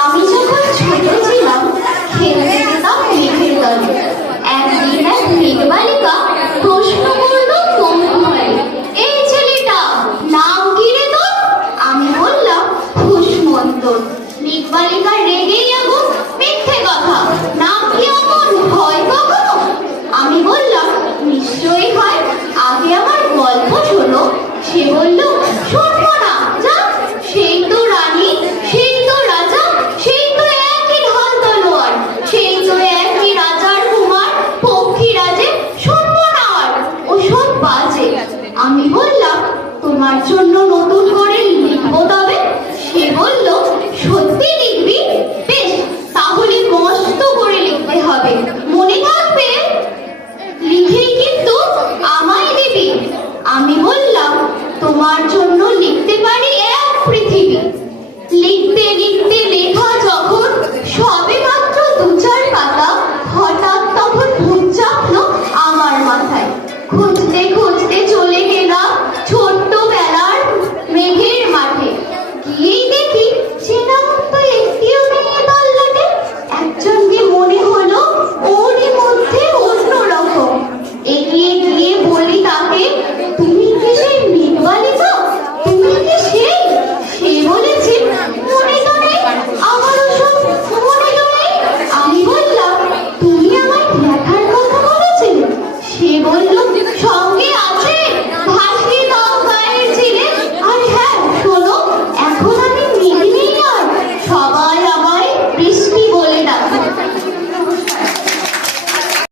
আমি যখন ছোট ছিলাম খেলতে যেতাম মেঘের দলে একদিন এক মেঘ বালিকা প্রশ্ন করল কৌতূহলে এই ছেলেটা নাম কি রে তোর আমি বললাম খুশমন্তর মেঘ বালিকা তোমার জন্য নতুন করে লিখব তবে সে বলল, সত্যি লিখবি বেশ, তাহলে মস্ত করে লিখতে হবে। মনে থাকবে? লিখেই কিন্তু আমায় দিবি। আমি বললাম, তোমার জন্য লিখতে পারি এক পৃথিবী। লিখতে লিখতে লেখা যখন সবে মাত্র দু চার পাতা, হঠাৎ তখন ভূত চাপলো আমার মাথায়। খুঁজতে খুঁজতে চলে গেলাম ছোট্ট